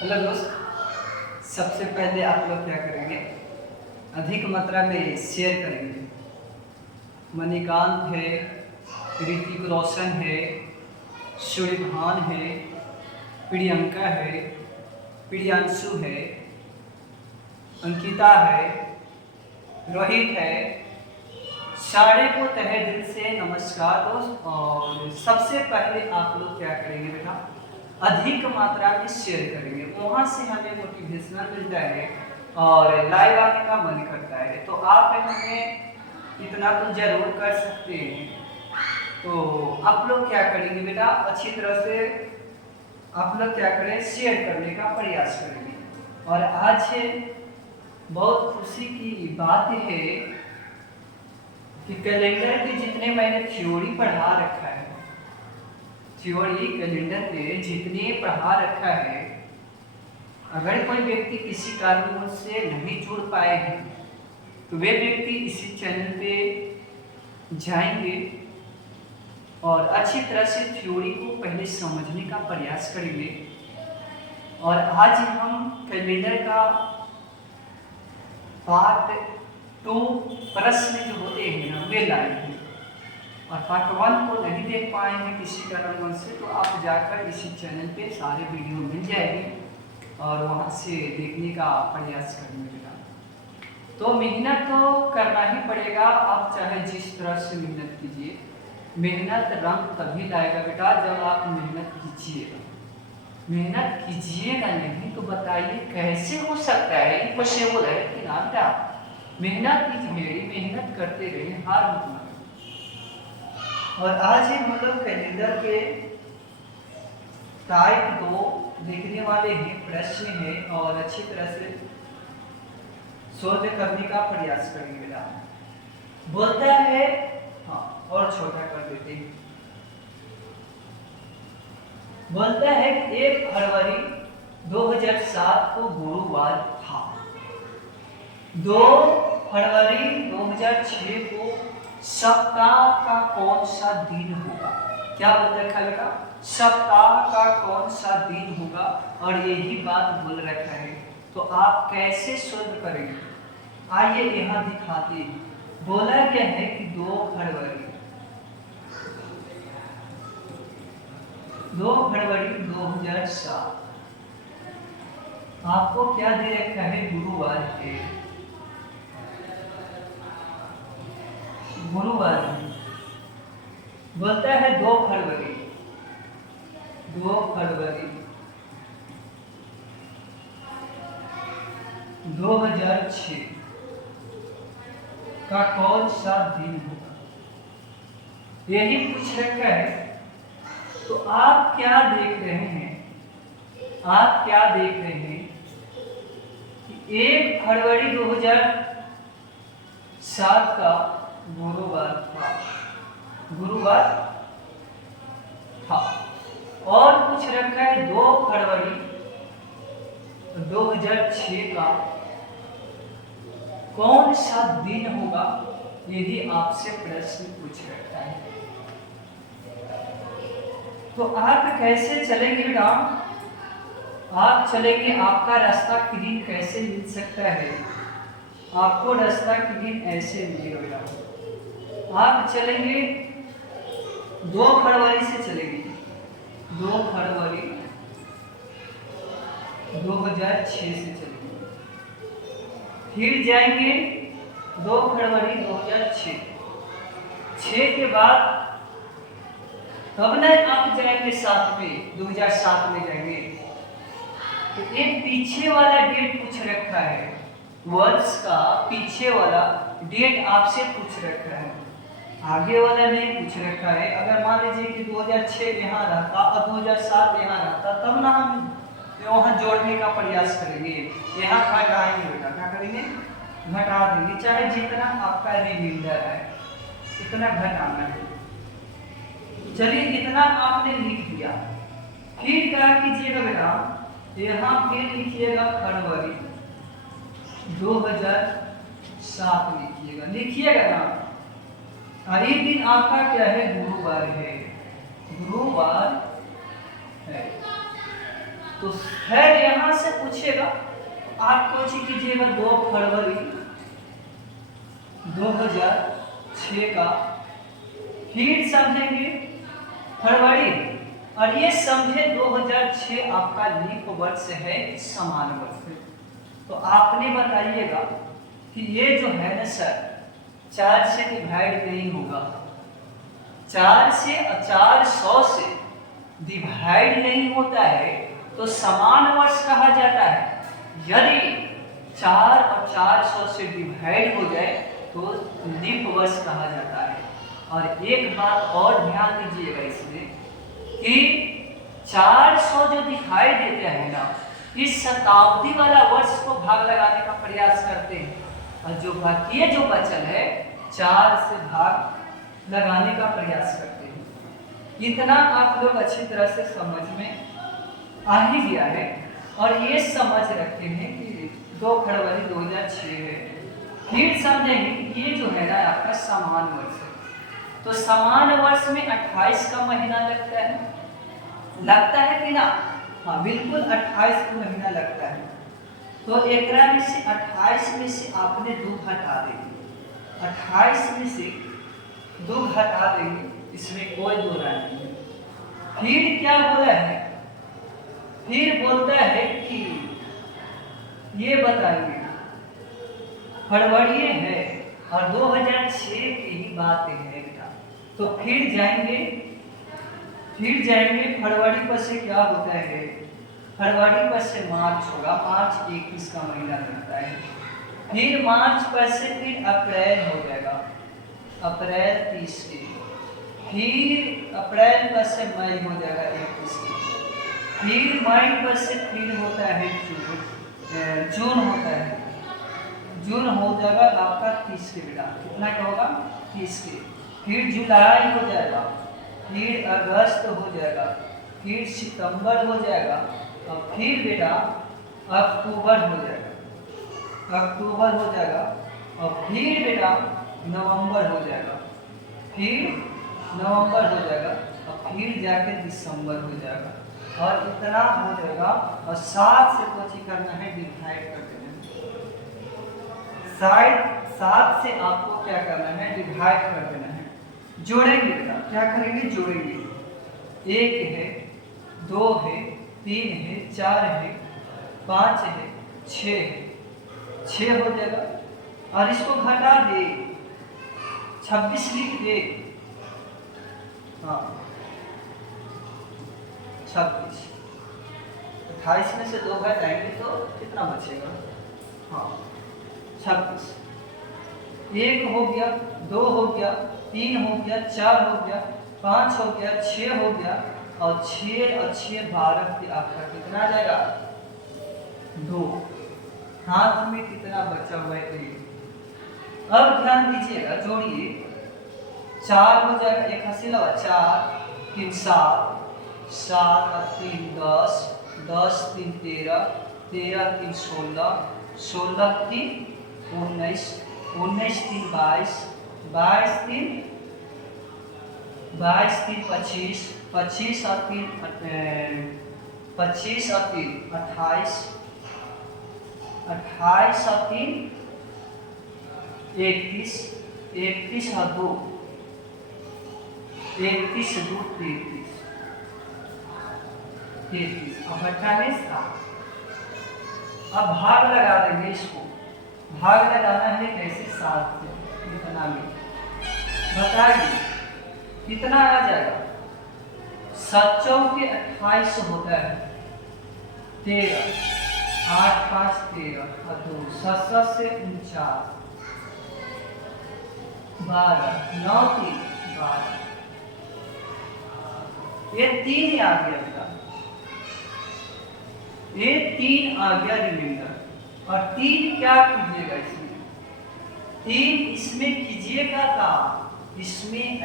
Hello दोस्त, सबसे पहले आप लोग क्या करेंगे, अधिक मात्रा में शेयर करेंगे। मणिकांत है, ऋतिक रोशन है, सूर्यभान है, प्रियंका है, प्रियांशु है, अंकिता है, रोहित है। सारे को तहे दिल से नमस्कार दोस्त। और सबसे पहले आप लोग क्या करेंगे बेटा, अधिक मात्रा में शेयर करेंगे। वहाँ से हमें मोटिवेशनल मिलता है और लाइव आने का मन करता है। तो आप हमें इतना तो जरूर कर सकते हैं। तो आप लोग क्या करेंगे बेटा, अच्छी तरह से आप लोग क्या करें, शेयर करने का प्रयास करेंगे। और आज बहुत खुशी की बात है कि कैलेंडर के जितने मैंने थ्योरी पढ़ा रखा है, थ्योरी कैलेंडर पे जितने पढ़ा रखा है, अगर कोई व्यक्ति किसी कारणवश से नहीं जुड़ पाए हैं तो वे व्यक्ति इसी चैनल पे जाएंगे और अच्छी तरह से थ्योरी को पहले समझने का प्रयास करेंगे। और आज हम कैलेंडर का पार्ट 2 प्रश्न जो होते हैं ना वे लाए हैं। और पार्ट 1 को नहीं देख पाए हैं किसी कारणवश से, तो आप जाकर इसी चैनल पे सारे वीडियो मिल जाएंगे और वहाँ से देखने का प्रयास करेंगे बेटा। तो मेहनत तो करना ही पड़ेगा, आप चाहे जिस तरह से मेहनत कीजिए। मेहनत रंग तभी लाएगा बेटा जब आप मेहनत कीजिएगा। मेहनत कीजिएगा नहीं तो बताइए कैसे हो सकता है? इम्पॉसिबल है कि ना बेटा। मेहनत कीजिए, मेहनत करते रहिए, हार मत मानिए। और आज हम लोग कैलेंडर के टाइप 2 देखने वाले हैं, प्रश्न है और अच्छी तरह से सोल्व करने का प्रयास करेंगे बेटा। बोलता है, हाँ और छोटा कर देते हैं। बोलता है 1 फरवरी 2007 को गुरुवार था। 2 फरवरी 2006 को सप्ताह का कौन सा दिन होगा? क्या बोल रखा है बेटा? सप्ताह का कौन सा दिन होगा? और यही बात बोल रखा है। तो आप कैसे सोल्व करेंगे? आइए यहाँ दिखाते हैं। बोला क्या है कि 2 फरवरी 2007 आपको क्या दे रखा है? गुरुवार है। गुरुवार बोलता है 2 फरवरी 2006 का कौन सा दिन होगा? यही पूछ रखा है। तो आप क्या देख रहे हैं? आप क्या देख रहे हैं कि 1 फरवरी 2007 का गुरुवार था और कुछ रखा है 2 फरवरी 2006 का कौन सा दिन होगा? यही आपसे प्रश्न पूछ रखा है। तो आप कैसे चलेंगे बेटा? आप चलेंगे, आपका रास्ता क्लीन कैसे मिल सकता है? आपको रास्ता क्लीन ऐसे मिलेगा बेटा। आप चलेंगे 2 फरवरी से चलेंगे, 2 फरवरी 2006 से चलेंगे, फिर जाएंगे 2 फरवरी 2006, 6 के बाद तब ना आप जाएंगे 7 में, 2007 में जाएंगे। तो एक पीछे वाला डेट पूछ रखा है, वर्ष का पीछे वाला डेट आपसे पूछ रखा है, आगे वाला नहीं पूछ रखा है। अगर मान लीजिए कि 2006 यहाँ रहता और 2007 यहाँ रहता, तब ना हम वहाँ जोड़ने का प्रयास करेंगे। यहाँ घटाएंगे बेटा, क्या करेंगे? घटा देंगे, चाहे जितना आपका रिमाइंडर है इतना घटाना है। चलिए इतना आपने लिख दिया, फिर क्या कीजिएगा बेटा? यहाँ फिर लिखिएगा फरवरी 2007 लिखिएगा ना। और ये दिन आपका क्या है? गुरुवार है, गुरुवार है। तो खैर यहाँ से पूछेगा, आप कोशिश कीजिएगा 2 फरवरी 2006 का, फिर समझेंगे फरवरी, और ये समझे 2006 आपका लीप वर्ष है, समान वर्ष है। तो आपने बताइएगा कि ये जो है ना सर 4 से डिवाइड नहीं होगा, 4 से 400 से डिवाइड नहीं होता है तो समान वर्ष कहा जाता है। यदि 4 और 400 से डिवाइड हो जाए तो लीप वर्ष कहा जाता है। और एक बात और ध्यान दीजिएगा इसमें कि 400 जो दिखाई देते हैं ना, इस शताब्दी वाला वर्ष को भाग लगाने का प्रयास करते हैं, और जो बाकी जो बचल है 4 से भाग लगाने का प्रयास करते हैं। इतना आप लोग अच्छी तरह से समझ में आ ही गया है, और ये समझ रखते हैं कि 2 फरवरी 2006 है। फिर समझेंगे कि ये जो है ना आपका समान वर्ष है। तो समान वर्ष में 28 का महीना लगता है कि ना? हाँ बिल्कुल 28 का महीना लगता है। तो एक में से 28 में से आपने 2 हटा देंगे, 28 में से 2 हटा देंगे, इसमें कोई दो राय नहीं है। फिर क्या बोला है? फिर बोलता है कि ये बताइए फरवरी है और 2006 की ही बात है बेटा। तो फिर जाएंगे फरवरी पर से क्या होता है? फरवरी पर से मार्च होगा, मार्च 21 का महीना लगता है। फिर मार्च पर से फिर अप्रैल हो जाएगा, अप्रैल 30 के। फिर अप्रैल पर से मई हो जाएगा 21 के। फिर मई पर से फिर होता है जून होता है, जून हो जाएगा आपका 30 के बेटा। कितना का होगा? 30 के। फिर जुलाई हो जाएगा, फिर अगस्त हो जाएगा, फिर सितंबर हो जाएगा, और फिर बेटा अक्टूबर हो जाएगा, अक्टूबर हो जाएगा, और फिर बेटा नवंबर हो जाएगा, फिर नवंबर हो जाएगा, और फिर जाके दिसंबर हो जाएगा। और इतना हो जाएगा, और 7 से कुछ करना है, डिवाइड कर देना है। 7 से आपको क्या करना है? डिवाइड कर देना है। जोड़ेंगे बेटा, क्या करेंगे? जोड़ेंगे। 1 है, 2 है, 3 है, 4 है, 5 है, 6 है, 6 हो जाएगा। और इसको घटा दे, 26 लिख दे। हाँ 26, 28 में से 2 घटाएंगे तो कितना बचेगा? हाँ 26। 1 हो गया, 2 हो गया, 3 हो गया, 4 हो गया, 5 हो गया, 6 हो गया, और 6 और 6 12 के आपका कितना आ जाएगा? 2। हाथ में कितना बचा हुआ है? 1। अब ध्यान दीजिएगा, जोड़िए। 4 हो जाएगा, 1 हासिल हुआ, 4 3 7, 7 और 3 10, 10 3 13, 13 3 16, 16 3 19, 19 3 22, 22 3 25, 25 और 3 25 और 3 28, 28 और 3 31, 31 और 2 31 2 33, 33 और 28 था। अब भाग लगा देंगे इसको। भाग लगाना है कैसे? 7 से। कितना में बताइए कितना आ जाएगा? 7 चौके 28 होता है, 13, 8 5 13 और 2 7 से 49, 12 9 3 12। ये 3 आ गया बेटा, ये 3 आ गया रिमाइंडर। और 3 क्या कीजिएगा इसमें? 3 इसमें कीजिएगा का, इसमें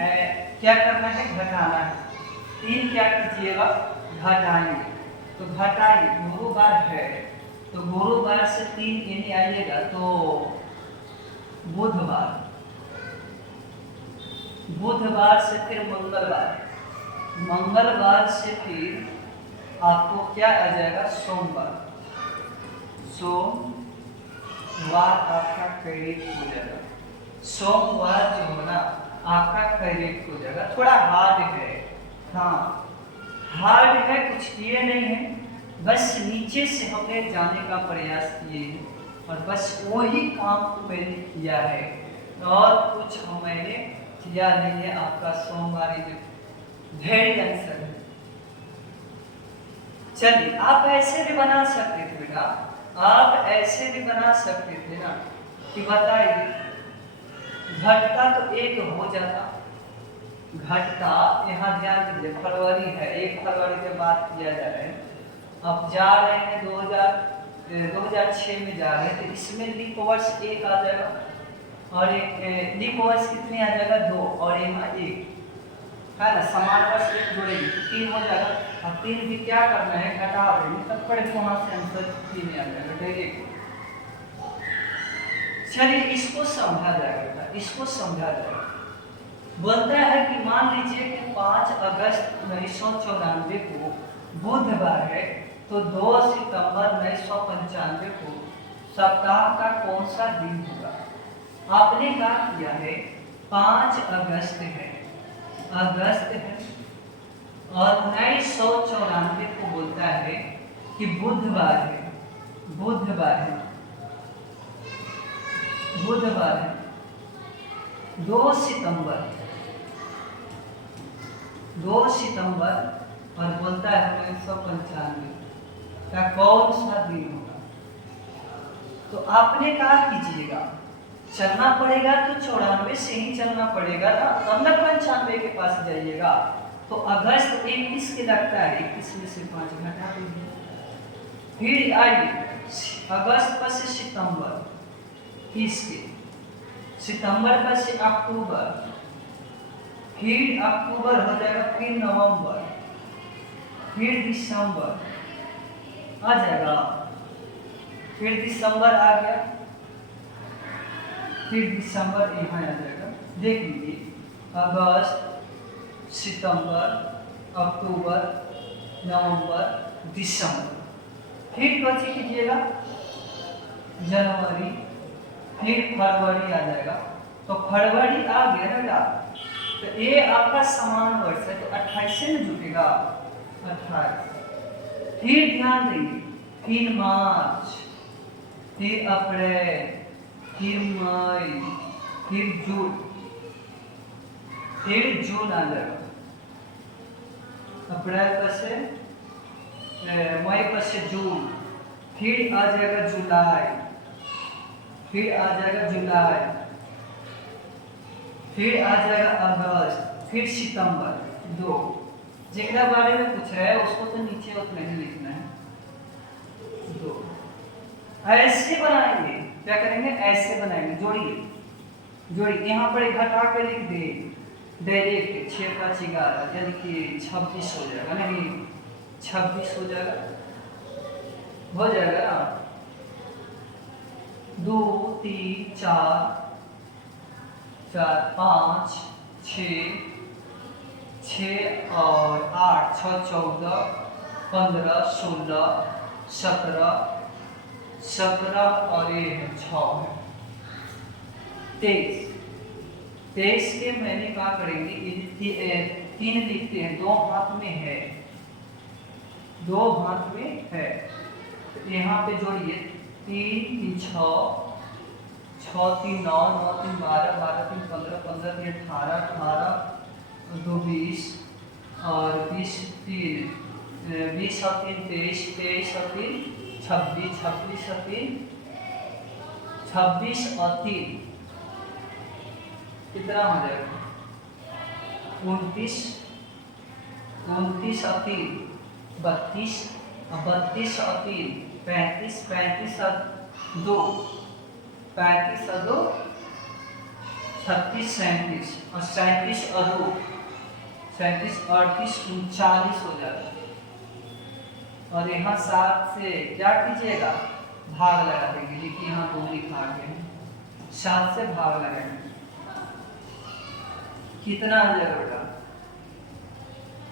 क्या करना है? घटाना है। 3 क्या कीजिएगा? घटाएंगे। तो घटाइए, गुरुवार है तो गुरुवार से 3 यानी आइएगा तो बुधवार, बुधवार से फिर मंगलवार, मंगलवार से फिर आपको क्या आ जाएगा, सोमवार। सोमवार आपका क्रेडिट हो जाएगा। सोमवार जो है ना आपका क्रेडिट हो जाएगा। थोड़ा हार्ड है, हाँ हार्ड है, कुछ किए नहीं है, बस नीचे से हमने जाने का प्रयास किए हैं और बस वही काम को मैंने किया है और कुछ मैंने किया नहीं है। आपका सोमवार में वेरी आंसर है। चलिए आप ऐसे भी बना सकते थे बेटा, आप ऐसे भी बना सकते थे ना कि बताइए घटता तो एक हो जाता, घटता यहाँ ध्यान दीजिए फरवरी है, 1 फरवरी के बात किया जा रहा है। अब जा रहे हैं 2006 में जा रहे हैं, तो इसमें लीप वर्ष 1 आ जाएगा और एक लीप वर्ष कितने आ जाएगा, 2 और यहाँ 1 है ना, समान वर्ष 1 जोड़ेंगे तो 3 हो जाएगा। अब 3 भी क्या करना है, घटा देंगे, तब पर वहां से आंसर 3 आ जाएगा डायरेक्ट। चलिए इसको समझा जाएगा, इसको समझा जाएगा। बोलता है कि मान लीजिए कि 5 अगस्त 1994 को बुधवार है, तो 2 सितंबर 1995 को सप्ताह का कौन सा दिन होगा। आपने क्या किया है, 5 अगस्त है, अगस्त है और 1994 को बोलता है कि बुधवार है, बुधवार है, बुधवार है, 2 सितंबर, 2 सितंबर और बोलता है 1995 का कौन सा दिन होगा। तो आपने क्या कीजिएगा, चलना पड़ेगा तो 94 से ही चलना पड़ेगा ना, तब ना 95 के पास जाइएगा। तो अगस्त 21 के लगता है, 21 में से 5 घटा दीजिए। फिर आइए अगस्त पर से सितंबर 30 के, सितंबर पर से अक्टूबर, फिर अक्टूबर हो जाएगा, फिर नवंबर, फिर दिसंबर आ जाएगा, फिर दिसंबर आ गया, फिर दिसंबर यहाँ आ जाएगा। देख लीजिए अगस्त, सितंबर, अक्टूबर, नवंबर, दिसंबर, फिर कौन-सी कीजिएगा, जनवरी, फिर फरवरी आ जाएगा। तो फरवरी आ गया ना बेटा, तो ये आपका समान वर्ष है, तो 28 से न जुटेगा, 28। फिर ध्यान देंगे, फिर मार्च, फिर अप्रैल, फिर मई, फिर जून, फिर जून आ जाएगा। अप्रैल पर से मई पर से जून, फिर आ जाएगा जुलाई, फिर आ जाएगा जुलाई, फिर आ जाएगा अगस्त, फिर सितंबर 2। जिनके बारे में पूछ रहा है उसको तो नीचे उतना ही लिखना है 2। ऐसे बनाएंगे, क्या करेंगे, ऐसे बनाएंगे, जोड़िए जोड़िए, यहाँ पर घटा के लिख दे डायरेक्ट 6 का 11 यानी कि 26 हो जाएगा, नहीं 26 हो जाएगा, हो जाएगा ना। 2 3 4 4 5 6 6 और 8 6 14 15 16 17 17 और ये है 6 है 23। 23 के मैंने क्या करेंगे, 3 लिखते हैं, 2 हाथ में है, 2 हाथ में है, तो यहाँ पे जोड़िए 3 3 6 6 3 9 9 3 12 12 3 15 15 3 18 18 2 20 और 20 3 20 और 3 23 23 और 3 26 26 और 3 26 और 3 कितना हो जाएगा, 29 29 और 3 32 और 32 और 3 35 35 और 2 35 और 2 36 37 और 37 और 2 37 38 39 हो जाएगा। और यहाँ 7 से क्या कीजिएगा, भाग लगा देंगे, देखिए यहाँ 2 लिखा गया है, 7 से भाग लगाएंगे, कितना आ जाएगा बेटा।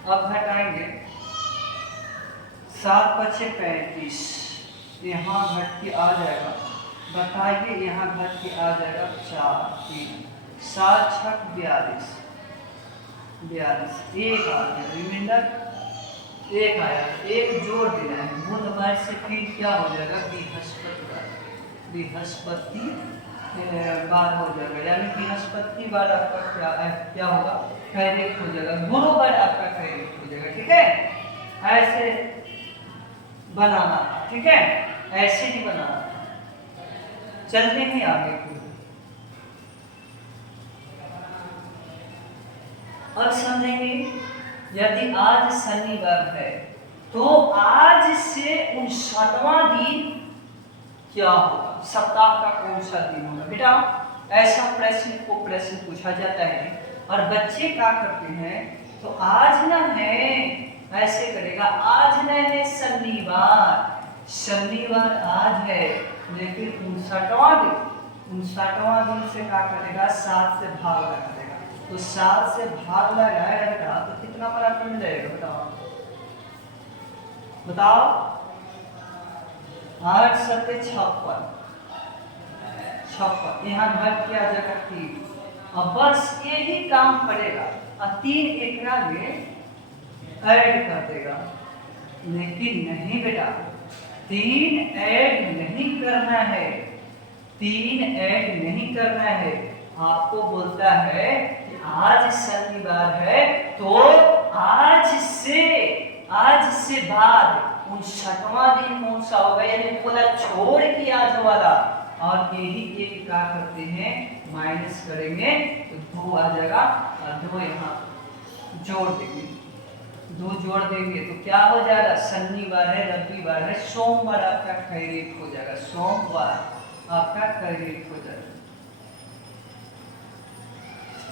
अब घटाएंगे 7 पचे 35, यहाँ घट के आ जाएगा, बताइए यहाँ घट के आ जाएगा 4 3 7 6 42, 42 एक आ गया, रिमाइंडर एक आया, एक जोड़ देना है, बुधवार से फिर क्या हो जाएगा बृहस्पतिवार, बृहस्पतिवार हो जाएगा, यानी बृहस्पतिवार आपका क्या होगा करेक्ट हो जाएगा, गुरुवार आपका करेक्ट हो जाएगा। ठीक है, ऐसे बनाना, ठीक है, ऐसे ही बनाना। चलते हैं आगे को। अब समझेंगे, यदि आज शनिवार है तो आज से 59वां दिन क्या होगा, सप्ताह का कौन सा दिन होगा बेटा, ऐसा प्रश्न पूछा जाता है। और बच्चे क्या करते हैं, तो आज ना है, ऐसे करेगा, आज ना है शनिवार, शनिवार आज है, लेकिन 59वां दिन से क्या करेगा, 7 से भाग लगा देगा, तो 7 से भाग लगाएगा तो कितना पराक्रम मिल जाएगा, बताओ 8 7 56, यहाँ घट किया जाएगा 3, अब बस यही काम करेगा, और 3 एकरा में ऐड कर देगा, लेकिन नहीं बेटा, 3 ऐड नहीं करना है, 3 ऐड नहीं करना है, आपको बोलता है कि आज शनिवार है तो आज से बाद 59वां दिन कौन सा होगा, यानी बोला छोड़ के आज वाला, और यही एक क्या करते हैं माइनस करेंगे तो 2 आ जाएगा, और 2 यहाँ जोड़ देंगे, 2 जोड़ देंगे तो क्या हो जाएगा, शनिवार है, रविवार है, सोमवार आपका करेक्ट हो जाएगा, सोमवार आपका करेक्ट हो जाएगा।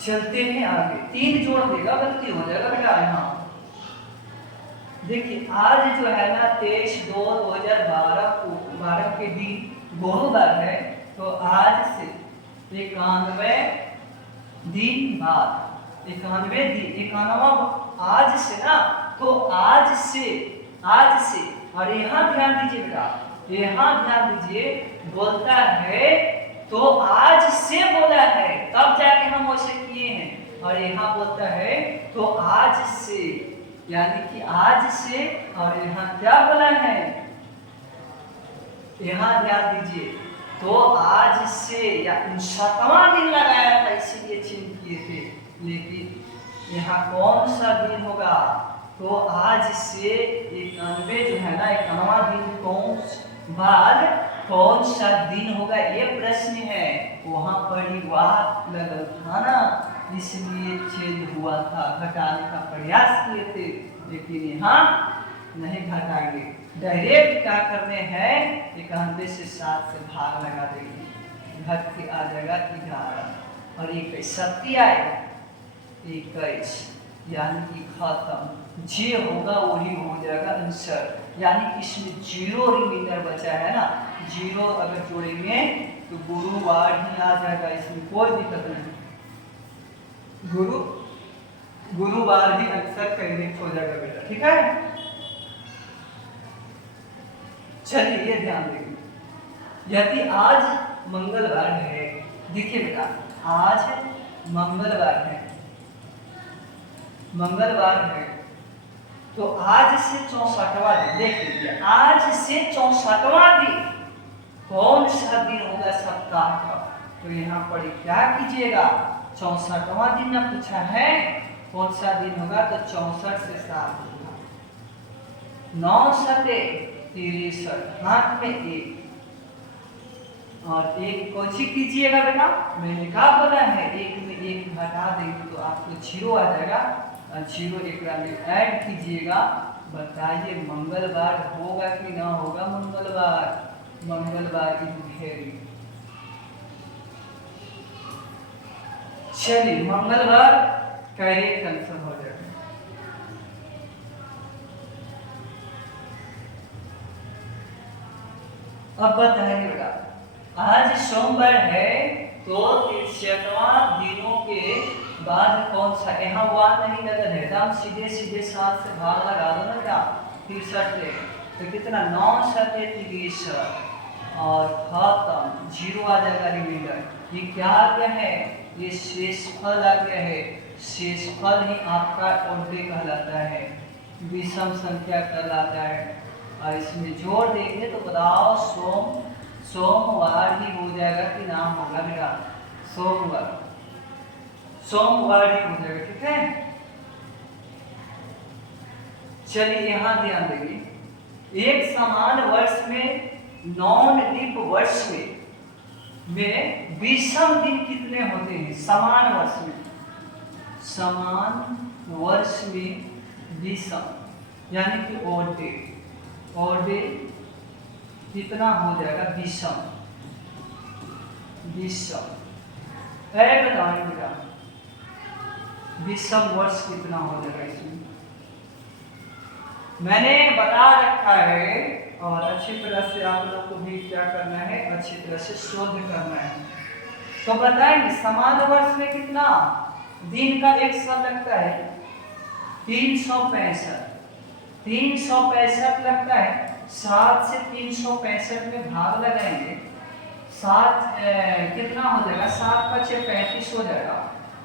चलते हैं आगे, 3 जोड़ देगा, गलती हो जाएगा बेटा। यहाँ देखिए, आज जो है ना 23/2/2012 के दिन गुरुवार है, तो आज से 91 दिन बाद, 91वां आज से ना, तो आज से, और यहाँ ध्यान दीजिए बेटा, यहाँ ध्यान दीजिए, बोलता है तो आज से बोला है, तब जाके हम वैसे किए हैं, और यहाँ बोलता है तो आज से, यानी कि आज से, और यहाँ क्या बोला है, यहाँ ध्यान दीजिए, तो आज से या 59वां दिन लगाया था, इसीलिए चिन्ह किए थे, लेकिन यहाँ कौन सा दिन होगा, तो आज से 91 जो है ना, 91वां दिन कौन सा दिन होगा, ये प्रश्न है। वहां परिवार लगल था ना, इसलिए छेद हुआ था, घटाने का प्रयास किए थे, लेकिन यहाँ नहीं घटाएंगे, डायरेक्ट क्या करने हैं, 91 से 7 से भाग लगा देंगे, घट के आ जाएगा 11, और 21 शक्ति आएगा 21, यानी कि खत्म, जे होगा वही हो जाएगा आंसर, यानी इसमें 0 रिमाइंडर बचा है ना, 0 अगर जोड़ेंगे तो गुरुवार ही आ जाएगा, इसमें कोई दिक्कत नहीं, गुरुवार ही आंसर करेक्ट हो जाएगा बेटा। ठीक है, चलिए ये ध्यान देंगे, यदि आज मंगलवार है, देखिए बेटा आज मंगलवार है, तो आज से 64वां दिन, देख लीजिए, आज से 64वां दिन कौन सा दिन होगा सप्ताह का, तो यहाँ पर क्या कीजिएगा, 64वां दिन ना पूछा है, कौन सा दिन होगा, तो 64 से 7 होगा, 9 7 63, हाथ में 1, और 1 कोची कीजिएगा बेटा, मैंने क्या बोला है, 1 में 1 घटा देंगे तो आपको 0 आ जाएगा, 0 एक में ऐड कीजिएगा, बताइए मंगलवार होगा कि ना होगा, मंगलवार इज वेरी, चलिए मंगलवार करेक्ट आंसर हो जाएगा। अब बताइए बेटा, आज सोमवार है तो 63वां दिनों के बाद कौन सा, यहाँ 1 नहीं लगा है, एकदम सीधे 7 से भाग लगा दो ना बेटा, 63 तो कितना 9 सत्य 30 और खत्म, 0 आ जाएगा रिमाइंडर। ये क्या आ गया है, ये शेषफल आ गया है। शेषफल ही आपका ओडे कहलाता है, विषम संख्या कहलाता है। और इसमें जोड़ देंगे तो बताओ सोमवार ही हो जाएगा कि नाम होगा मेरा, सोमवार ही हो जाएगा। ठीक है, चलिए यहाँ ध्यान देंगे। एक समान वर्ष में, नॉन लीप वर्ष में विषम दिन कितने होते हैं? समान वर्ष में विषम यानी कि ऑड डे कितना हो जाएगा? विषम। बताओ बेटा, विषम वर्ष कितना हो जाएगा? इसमें मैंने बता रखा है और अच्छी तरह से आप लोग को भी क्या करना है, अच्छी तरह से शोध करना है। तो बताएंगे समान वर्ष में कितना दिन का एक साल लगता है? 365 लगता है। 7 से 365 में भाग लगाएंगे, 7 कितना हो जाएगा? 7 का 6 35 हो जाएगा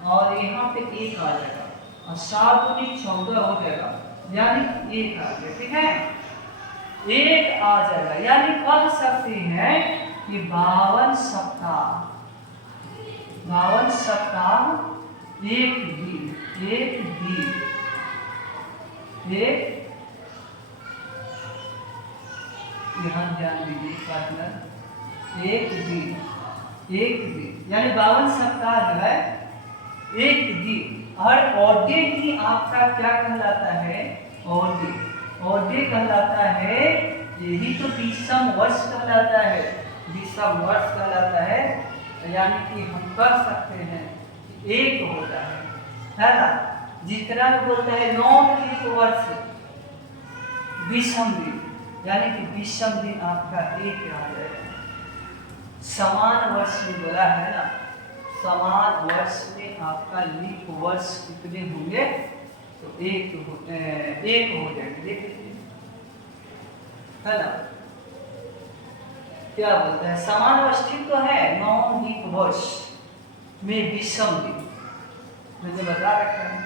और यहाँ पे 1 आ जाएगा और 7 दूनी 14 हो जाएगा, यानी 1 आ गया। ठीक है, 1 आ जाएगा, यानी कह सकते हैं कि 52 सप्ताह एक दिन। यहाँ ध्यान दीजिए पार्टनर, एक दिन यानी 52 सप्ताह जो है एक दिन। और डे ही आपका क्या कहलाता है? ऑडे कहलाता है। यही तो विषम वर्ष कहलाता है। यानी कि हम कर सकते हैं एक होता है ना। जितना भी बोलते हैं नॉन लीप वर्ष विषम दिन, यानी कि विषम दिन आपका 1 आ जाएगा। समान वर्ष में बोला है ना, समान वर्ष में आपका लीप वर्ष कितने होंगे? तो 1 हो जाएंगे। देख लीजिए है ना, क्या बोलते हैं? समान वर्ष ठीक तो है, नॉन लीप वर्ष में विषम दिन मैंने बता रखा है,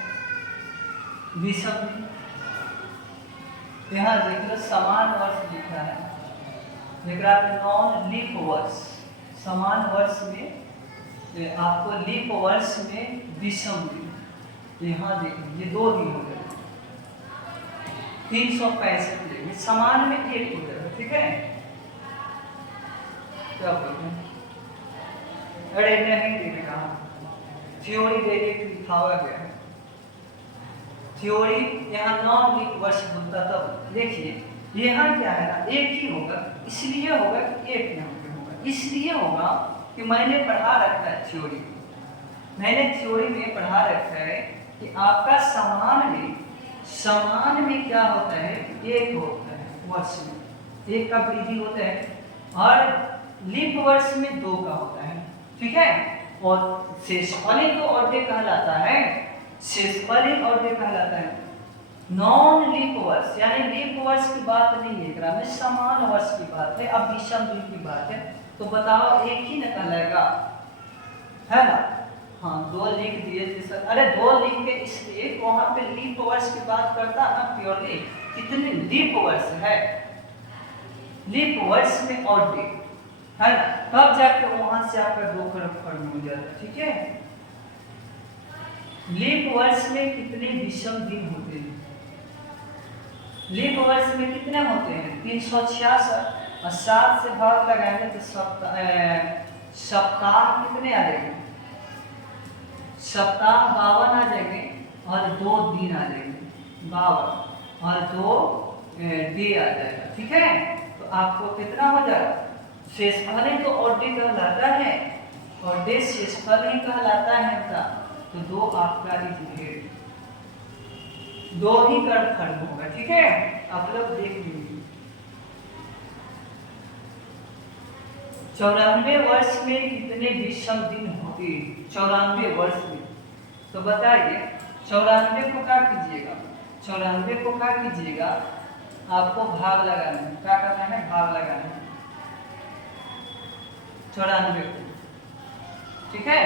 विषम दिन। यहाँ देख लो समान वर्ष लिखा है, लेकिन नॉन लीप वर्ष। समान वर्ष में आपको लीप वर्ष में विषम दिन, यहाँ देखिए ये 2 दिन हो जाएगा, 365 लेंगे, समान में 1 हो जाएगा। ठीक है, क्या बोलते हैं? अरे नहीं देखा, थ्योरी देखिए लिखावा गया है। थ्योरी यहाँ नॉन लीप वर्ष बोलता, तब देखिए यहाँ क्या है ना, 1 ही होगा। इसलिए होगा कि 1 यहाँ पे होगा, इसलिए होगा कि मैंने पढ़ा रखा है थ्योरी में पढ़ा रखा है कि आपका समान में क्या होता है? 1 होता है वर्ष में, 1 का वृद्धि होता है, और लीप वर्ष में 2 का होता है। ठीक है, और शेषफलित तो ऑडे कहलाता है, नॉन लीप वर्ष यानी लीप वर्ष की बात नहीं है, एकरा में समान वर्ष की बात है। अब विषम दिन की बात है, तो बताओ 1 ही न कहलाएगा, है ना? हाँ, 2 लिख दिए जैसे, अरे 2 लिख के इसलिए वहां पे लीप वर्ष की बात करता ना, प्योरली कितने लीप वर्ष है, लीप वर्ष में ऑड डे है ना, तब जाके वहां से आपका 2 फर्म हो जाता है। ठीक है, लीप वर्ष में कितने विषम दिन होते हैं? लीप वर्ष में कितने होते हैं? 366 और 7 से भाग लगाएंगे तो सप्ताह कितने आ जाएंगे? सप्ताह 52 आ जाएंगे और 2 दिन आ जाएंगे, 52 और 2 डे आ जाएगा। ठीक है, तो आपको कितना हो जाएगा? शेषफल तो ऑड डे कहलाता है, और डे शेषफल ही कहलाता है का, तो 2 आपका इज 2 ही कर्मफल होगा। ठीक है, आप लोग देख लीजिए। 94 वर्ष में कितने विषम दिन होते हैं? 94 वर्ष में, तो बताइए 94 को क्या कीजिएगा? 94 को क्या कीजिएगा? आपको भाग लगाना है। क्या करना है? भाग लगाना है 94 को, ठीक है।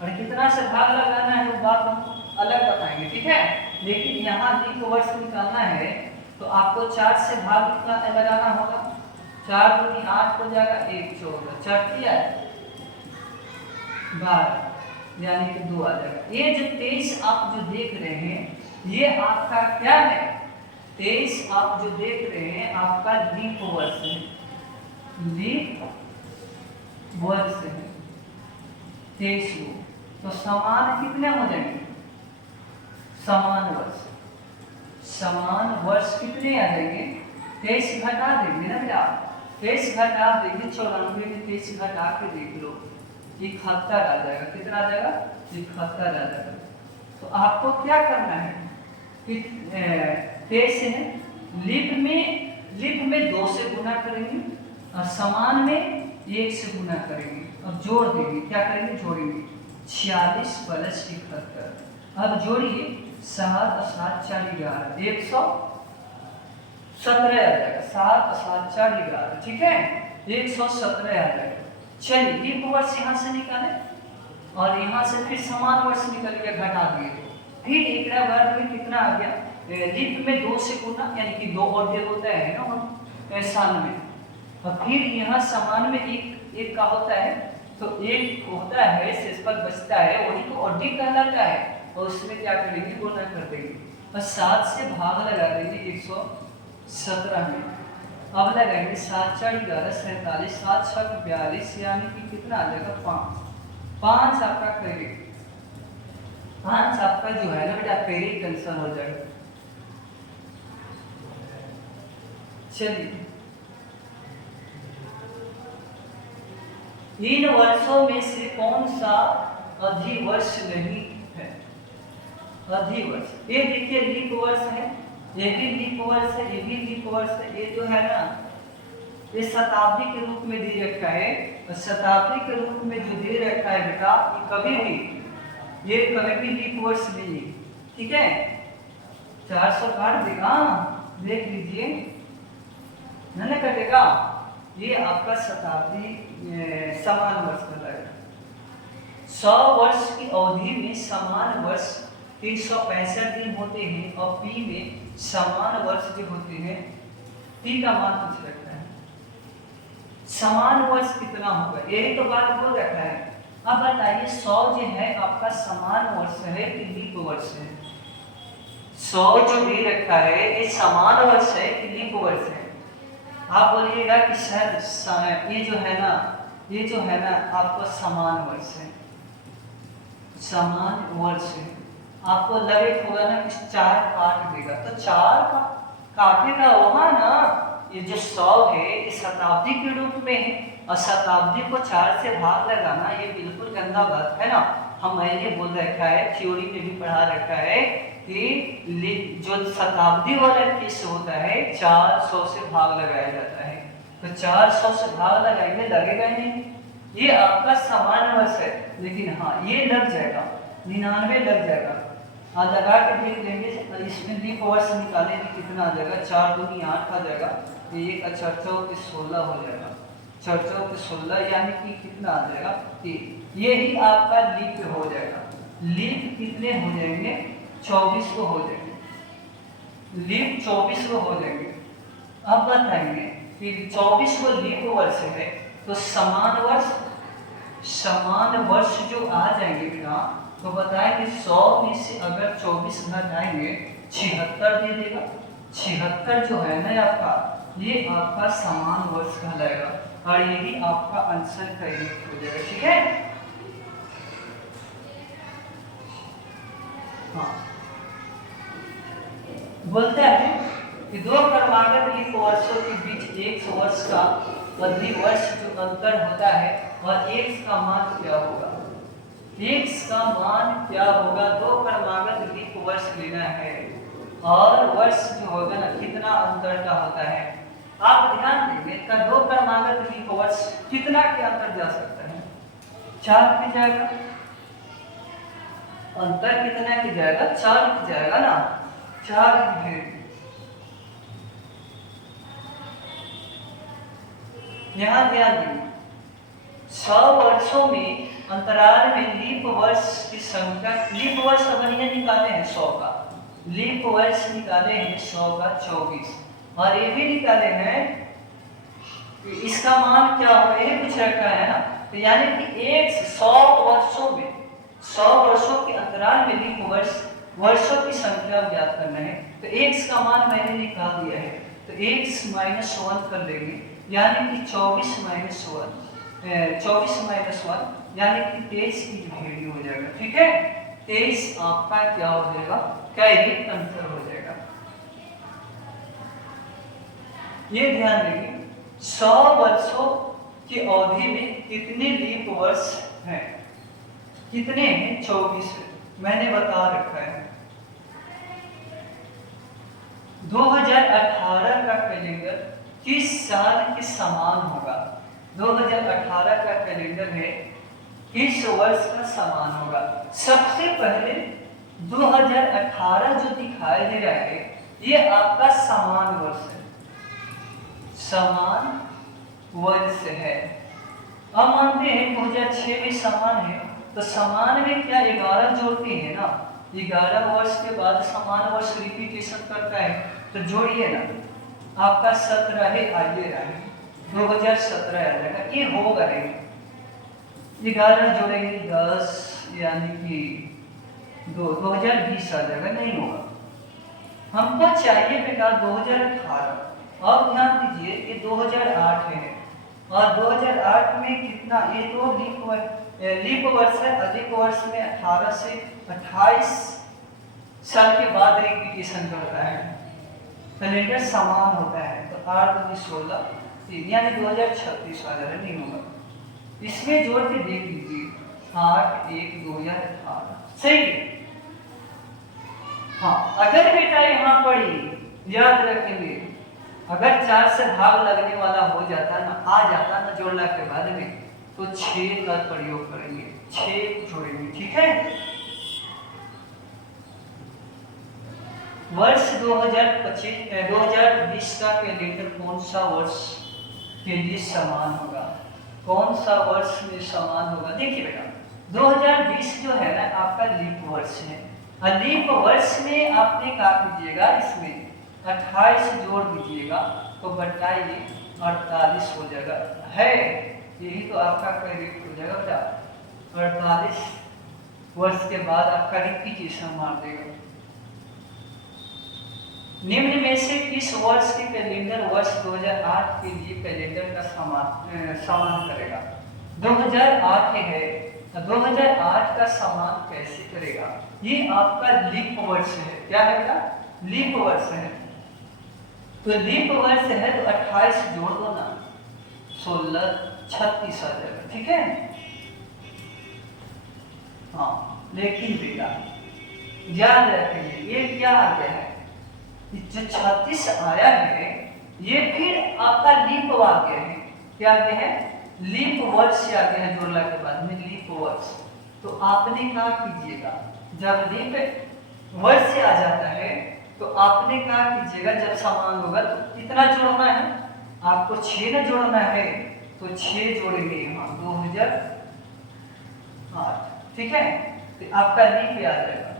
और कितना से भाग लगाना है वो बात हम अलग बताएंगे, ठीक है। लेकिन यहाँ लीप वर्ष निकालना है तो आपको 4 से भाग कितना लगाना होगा? 4 दूनी 8 हो जाएगा, 1 14, 4 किया 12, यानी कि 2 आ जाएगा। ये जो 23 आप जो देख रहे हैं ये आपका क्या है? 23 आप जो देख रहे हैं आपका लीप वर्ष है, लीप वर्ष है 23 को। तो समान कितने हो जाएंगे? समान वर्ष, समान वर्ष कितने आ जाएंगे? 23 घटा देंगे ना बेटा, 23 घटा देंगे 94 में 23 घटा के देख लो, 71 आ जाएगा। कितना आ जाएगा? 71 आ जाएगा। तो आपको क्या करना है कि 23 है, लीप में 2 से गुना करेंगे और समान में 1 से गुना करेंगे और जोड़ देंगे। क्या करेंगे? जोड़ेंगे 46 प्लस 71। अब जोड़िए 7 और 7 4 11, 117 आ जाएगा। 7 और 7 4 11, ठीक है, 117 आ जाएगा। चलिए लीप वर्ष यहाँ से निकाले और यहाँ से फिर समान वर्ष निकल गया, घटा दिए तो फिर एक वर्ग में कितना आ गया? लीप में 2 से गुना, यानी कि 2 और डे होता है ना साल में, और फिर यहाँ समान में एक का होता है, तो एक होता है शेषपद बचता है, वही तो और डी कहलाता है। और उसमें क्या करेंगे? गुना कर देंगे और 7 से भाग लगा देंगे 117 में। अब लगाएंगे 7 4 11 47, 7 6 42, यानी कि कितना आ जाएगा? 5 आपका क्रेडिट, 5 आपका जो है ना बेटा क्रेडिट कैंसिल हो जाएगा। चलिए इन वर्षों में से कौन सा अधिवर्ष नहीं है? अधिवर्ष, ये देखिए लीप वर्ष है, ये भी लीप वर्ष है, ये भी लीप वर्ष है। ये जो है ना ये शताब्दी के रूप में दे रखा है, और शताब्दी के रूप में जो दे रखा है बेटा ये कभी भी लीप वर्ष नहीं है, ठीक है। 400 काट देगा, देख लीजिए, नहीं कटेगा। ये आपका शताब्दी समान वर्ष कहलाएगा। 100 वर्ष की अवधि में समान वर्ष 365 दिन होते हैं और पी में समान वर्ष जो होते हैं, पी का मान कुछ रखता है। समान वर्ष कितना होगा? यही तो बात बोल रखा है। अब बताइए 100 जो है आपका समान वर्ष है कि लीप वर्ष है? 100 जो दे रखा है ये समान वर्ष है कि लीप वर्ष है? आप बोलिएगा कि सर ये जो है ना आपको समान वर्ष है, समान वर्ष है। आपको लगे होगा ना कि 4 काट देगा, तो 4 का काटेगा वहां ना। ये जो 100 है ये शताब्दी के रूप में है, और शताब्दी को 4 से भाग लगाना ये बिल्कुल गंदा बात है ना। हम मैंने बोल रखा है, थ्योरी में भी पढ़ा रखा है कि जो शताब्दी वाला केस होता है 400 से भाग लगाया जाता है, तो 400 से भाग लगाएंगे, लगेगा ही नहीं। ये आपका समान वर्ष है, लेकिन हाँ ये लग जाएगा, 99 लग जाएगा। और लगा के देख लेंगे इसमें लीप वर्ष निकालेंगे कितना आ जाएगा? 4 दूनी 8 आ जाएगा, ये 4 4 के 16 हो जाएगा, 4 4 के 16, यानी कि कितना आ जाएगा? यही आपका लीप हो जाएगा। लीप कितने हो जाएंगे? 24 को हो जाएंगे, लीप 24 को हो जाएंगे। अब बताएंगे कि 24 को लीप वर्ष है तो समान वर्ष जो आ जाएंगे बेटा, तो बताएंगे 100 में से अगर 24 घटाएंगे 76 दे देगा। 76 जो है ना आपका, ये आपका समान वर्ष कहलाएगा, और यही आपका आंसर करेक्ट हो जाएगा, ठीक है। हाँ, बोलते हैं कि 2 क्रमागत लीप वर्षों के बीच 100 वर्ष का अधिवर्ष जो अंतर होता है और x का मान क्या होगा? x का मान क्या होगा? 2 क्रमागत लीप वर्ष लेना है और वर्ष जो होगा ना कितना अंतर का होता है। आप ध्यान देंगे का 2 क्रमागत लीप वर्ष कितना के अंतर जा सकता है? 4 की जाएगा। अंतर कितना की जाएगा? 4 की जाएगा ना, 4 की यहाँ ध्यान दीजिए, 100 वर्षों में अंतराल में लीप वर्ष की संख्या, लीप वर्ष अगर ये निकाले हैं 100 का, लीप वर्ष निकाले हैं 100 का 24, और ये भी निकाले हैं इसका मान क्या हो, ये कुछ रखा है ना, तो यानी कि 100 वर्षों में, 100 वर्षों के अंतराल में लीप वर्षों की संख्या ज्ञात करना है। तो x का मान मैंने निकाल दिया है, तो x माइनस 1 कर लेंगे, यानी कि 24 माइनस 1 यानी कि 23 की वैल्यू हो जाएगा। ठीक है, 23 आपका क्या हो जाएगा, कैरी आंसर हो जाएगा। ये ध्यान देंगे 100 वर्षों की अवधि में कितने लीप वर्ष हैं, कितने हैं, 24 मैंने बता रखा है। 2018 का कैलेंडर किस साल के समान होगा, 2018 का कैलेंडर है किस वर्ष का समान होगा। सबसे पहले 2018 जो दिखाई दे रहा है ये आपका समान वर्ष है, समान वर्ष है। अब मानते हैं 2006 में समान है, तो समान में क्या 11 जोड़ते हैं ना, 11 वर्ष के बाद समान वर्ष रिपीटेशन करता है, तो जोड़िए ना, आपका 17 है, आइए रहे 2017 आ जाएगा, ये होगा नहीं, 11 जोड़ेंगे 10 यानी कि 2020 आ जाएगा, नहीं होगा। हमको चाहिए बेटा 2018। अब ध्यान दीजिए ये 2008 है, और 2008 में कितना, ये तो लीप वर्ष है, अधिक वर्ष में 18 से 28 साल के बाद रिपीटेशन करता है, कैलेंडर समान होता है, तो 8 दूनी 16 यानी 2036 आ जाएगा, नहीं होगा। इसमें जोड़ के देख लीजिए 8 1 2018 सही है। हाँ, अगर बेटा यहाँ पढ़ी याद रखेंगे, अगर 4 से भाग लगने वाला हो जाता ना, आ जाता ना जोड़ना के बाद में, तो 6 का प्रयोग करेंगे, 6 जोड़ेंगे। ठीक है, वर्ष 2020 का कैलेंडर कौन सा वर्ष के लिए समान होगा, कौन सा वर्ष में समान होगा। देखिए बेटा 2020 जो है ना आपका लीप वर्ष है, और लीप वर्ष में आपने क्या कीजिएगा, इसमें 28 जोड़ दीजिएगा तो बताइए 48 हो जाएगा, है यही तो आपका करेक्ट हो जाएगा बेटा। 48 वर्ष के बाद आपका रिपीटेशन मार देगा। निम्न में से किस वर्ष के कैलेंडर वर्ष 2008 के लिए कैलेंडर का समान करेगा। 2008 है, 2008 का समान कैसे करेगा, ये आपका लीप वर्ष है। क्या है बेटा, लीप वर्ष है, तो लीप वर्ष है तो 28 जोड़ दो ना, 16 36 आ जाएगा। ठीक है, हाँ लेकिन बेटा याद रखेंगे ये क्या आ गया है, जो 36 आया है ये फिर आपका लीप आ गया है। क्या आ गया है, लीप वर्ष आ गया है, जोड़ला के बाद में लीप वर्ष। तो आपने क्या कीजिएगा, जब लीप वर्ष आ जाता है तो आपने क्या कीजिएगा, जब समान होगा तो कितना जोड़ना है आपको, 6 न जोड़ना है, तो 6 जोड़ेंगे यहाँ 2008। ठीक है, तो आपका लीप आ जाएगा,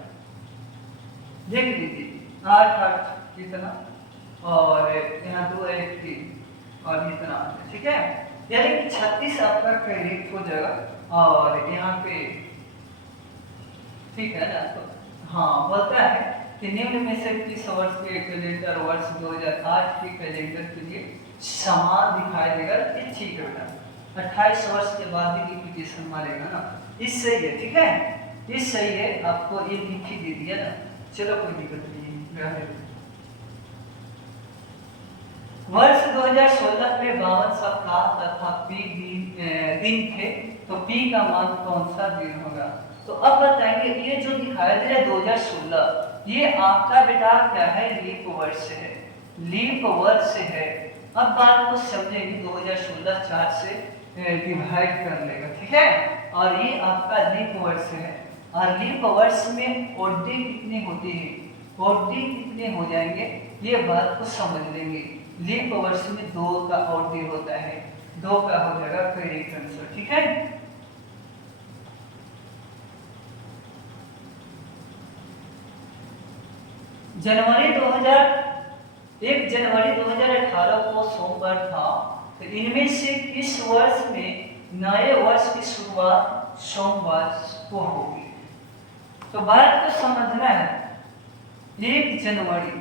देख लीजिए 8 8 कितना, और यहाँ 2 1 3 और इतना। ठीक है, यानी कि 36 आपका करेक्ट हो जाएगा। और यहाँ पे ठीक है ना, तो हाँ बोलता है कि निम्न में से किस वर्ष के कैलेंडर वर्ष 2008 के कैलेंडर के लिए समान दिखाई देगा। ये ठीक है बेटा, 28 वर्ष के बाद ही रिपीटेशन मारेगा ना, इस सही है। ठीक है, इस सही है, आपको ये लिख ही दे दिया ना, चलो कोई दिक्कत नहीं है। वर्ष 2016 में 52 सप्ताह तथा पी दिन थे, तो पी का मान कौन सा दिन होगा। तो अब बताएंगे, ये जो दिखाया दे रहा है 2016, ये आपका बेटा क्या है, लीप वर्ष है, लीप वर्ष है। अब बात को समझेंगे, 2016 4 से डिवाइड कर लेगा। ठीक है, और ये आपका लीप वर्ष है, और लीप वर्ष में ओडी कितने होते हैं, ओडी कितने हो जाएंगे, ये बात को समझ लेंगे। लीप वर्ष में 2 का ओडी होता है, 2 का हो जाएगा करेक्ट आंसर। ठीक है, जनवरी 1 जनवरी 2018 को सोमवार था, तो इनमें से किस वर्ष में नए वर्ष की शुरुआत सोमवार को होगी? तो बात को समझना है। 1 जनवरी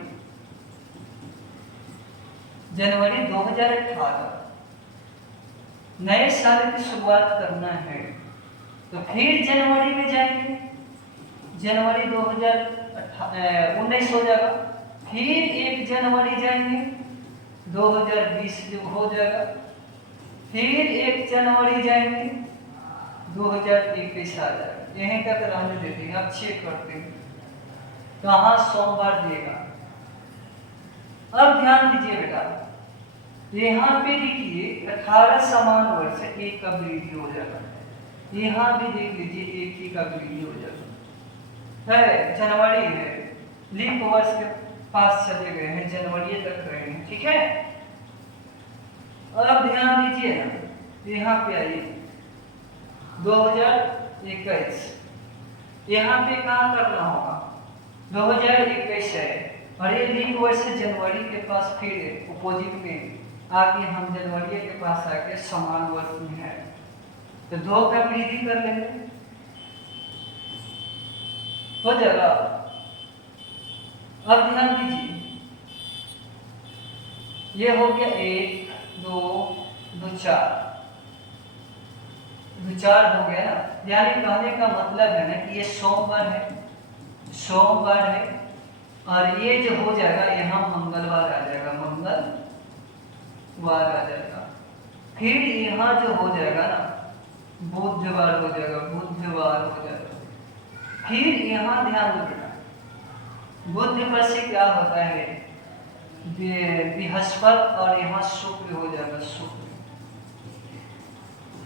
2018 नए साल की शुरुआत करना है, तो फिर जनवरी में जाएंगे, जनवरी 2019 हो जाएगा, फिर 1 जनवरी जाएंगे 2020 हो जाएगा, फिर 1 जनवरी जाएंगे 2021 आ जाएगा। यहीं तक रहने देते हैं। अब चेक करते हैं कहाँ सोमवार देगा। अब ध्यान दीजिए बेटा, यहाँ पे देखिए 18 समान वर्ष है, 1 का वृद्धि हो जाएगा। यहाँ भी देख लीजिए 1 ही का वृद्धि हो जाएगा। है जनवरी है, लीप वर्ष के पास चले गए हैं, जनवरी तक रहे हैं। ठीक है, अब ध्यान दीजिए ना, यहाँ पे आइए 2021, यहाँ पे काम करना होगा 2021 है, और ये लीप वर्ष जनवरी के पास फिर अपोजिट में आगे हम जनवरी के पास आके समान वर्ष में है, तो 2 का वृद्धि कर लेंगे, हो जाएगा। अब ध्यान दीजिए, ये हो गया 1 2 2 4 हो गया ना। यानी कहने का मतलब है ना कि ये सोमवार है, सोमवार है, और ये जो हो जाएगा यहाँ मंगलवार आ जाएगा, मंगलवार आ जाएगा। फिर यहाँ जो हो जाएगा ना बुधवार हो जाएगा, बुधवार हो जाएगा। फिर यहाँ ध्यान दो बेटा, बुध पर से क्या होता है बृहस्पति, और यहाँ शुक्र हो जाएगा,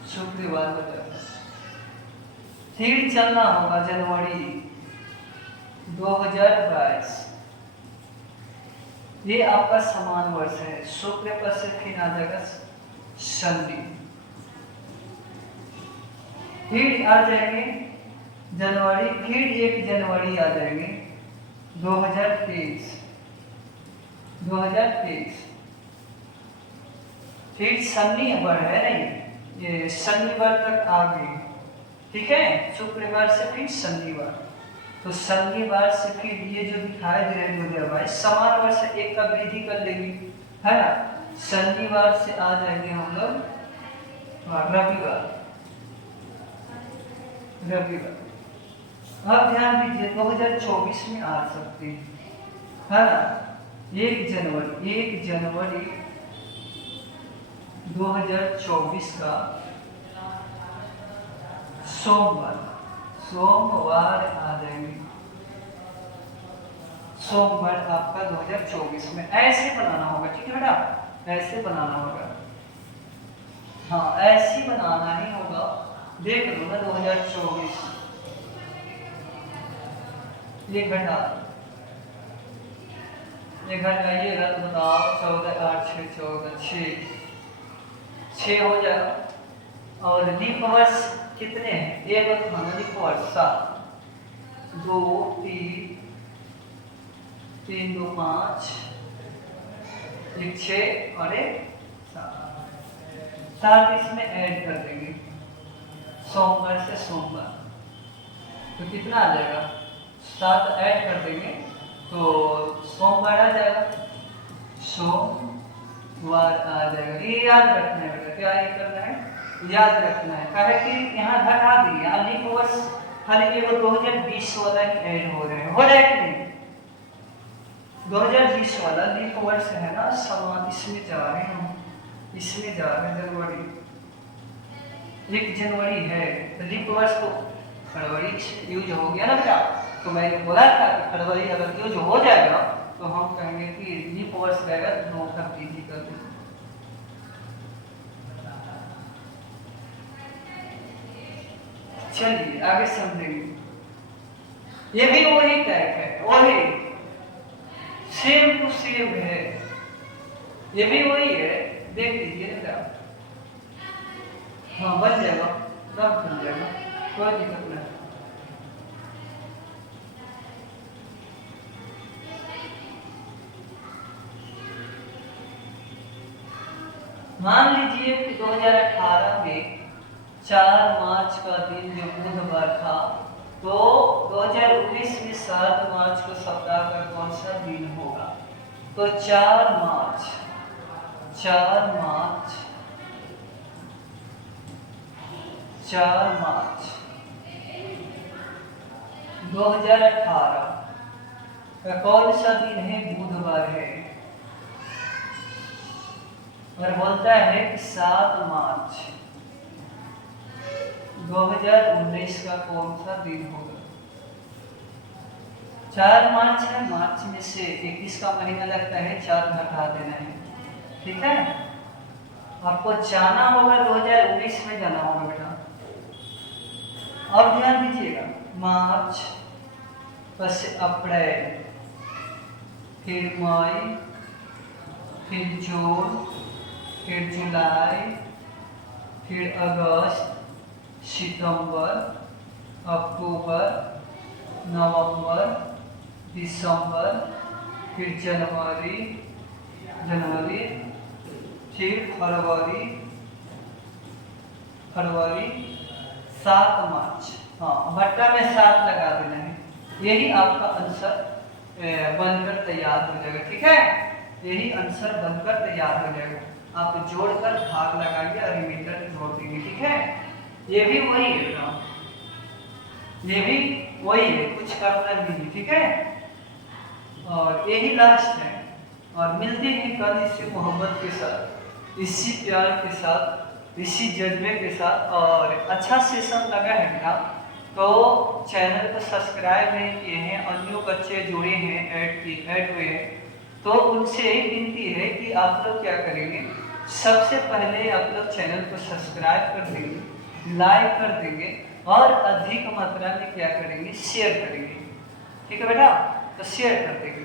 शुक्रवार हो जाएगा। फिर चलना होगा जनवरी 2022, ये आपका समान वर्ष है, शुक्र पर से फिर आ जाएगा शनि, फिर आ जाएंगे जनवरी, फिर 1 जनवरी आ जाएंगे 2023, फिर शनिवार है नहीं, ये शनिवार तक आ गए। ठीक है, शुक्रवार से फिर शनिवार, तो शनिवार से फिर ये जो दिखाई दे रहे हैं 2022 समान वर्ष से 1 का वृद्धि कर लेंगे, है ना। शनिवार से आ जाएंगे हम लोग रविवार। अब ध्यान दीजिए 2024 में आ सकते हैं, है ना। 1 जनवरी 2024 का सोमवार आ जाएंगे, सोमवार आपका 2024 में। ऐसे बनाना होगा, ठीक है बेटा, ऐसे बनाना होगा, हाँ ऐसे बनाना ही होगा। देख लो ना 2024 ये घटा ये रद्द बताओ, 14 8 6 14 6 हो जाएगा। और लीप वर्ष कितने हैं? एक लीप वर्ष 7 2 3 2 5 1 6 और 1 7 इसमें ऐड कर देंगे, सोमवार से सोमवार, तो कितना आ जाएगा? 7 ऐड कर देंगे तो सोमवार आ जाएगा, सोमवार आ जाएगा। ये याद रखना है बेटा, क्या ये करना है? याद रखना है। कहे कि यहाँ घटा दिए, लीप वर्ष खाली केवल 2020 वाला ही ऐड हो रहे हैं, हो रहा है कि नहीं? 2020 वाला लीप वर्ष है ना, समान इसमें जा रहे हैं, इसमें जा रहे हैं। जनवरी 1 जनवरी है तो लीप वर्ष तो फरवरी यूज हो गया ना बेटा। तो मैंने बोला था कि फरवरी अगर यूज हो जाएगा तो हम कहेंगे कि लीप वर्ष रहेगा, 2 का वृद्धि कर देंगे। चलिए आगे समझेंगे। ये भी वही टाइप है, वही सेम टू सेम है, ये भी वही है। देख लीजिए बेटा, हाँ बन जाएगा, तुरंत बन जाएगा, कोई दिक्कत नहीं। मान लीजिए कि 2018 में 4 मार्च का दिन जो बुधवार था, तो 2019 में 7 मार्च को सप्ताह का कौन सा दिन होगा? तो 4 मार्च 4 मार्च 2018 का कौन सा दिन है? बुधवार है। और बोलता है कि 7 मार्च 2019 का कौन सा दिन होगा? 4 मार्च है, मार्च में से 21 का महीना लगता है, 4 घटा देना है, ठीक है। आपको जाना होगा 2019 में जाना होगा बेटा। अब ध्यान दीजिएगा, मार्च से अप्रैल, फिर मई, फिर जून, फिर जुलाई, फिर अगस्त, सितंबर, अक्टूबर, नवंबर, दिसंबर, फिर जनवरी, फिर फरवरी, 7 मार्च। हाँ, भट्टा में 7 लगा देना है, यही आपका आंसर बनकर तैयार हो जाएगा, ठीक है। यही आंसर बनकर तैयार हो जाएगा। आप जोड़कर भाग लगाइए और रिमाइंडर जोड़ देंगे, ठीक है। ये भी वही है बेटा, ये भी वही है, कुछ करना नहीं, ठीक है। और यही लास्ट है, और मिलते हैं कल इसी मोहब्बत के साथ, इसी प्यार के साथ, इसी जज्बे के साथ। और अच्छा सेशन लगा है बेटा तो चैनल को सब्सक्राइब नहीं किए हैं, अन्य बच्चे जुड़े हैं, ऐड हुए हैं, तो उनसे यही विनती है कि आप लोग क्या करेंगे, सबसे पहले आप लोग चैनल को सब्सक्राइब कर देंगे, लाइक कर देंगे, और अधिक मात्रा में क्या करेंगे, शेयर करेंगे, ठीक है बेटा। तो शेयर कर देंगे।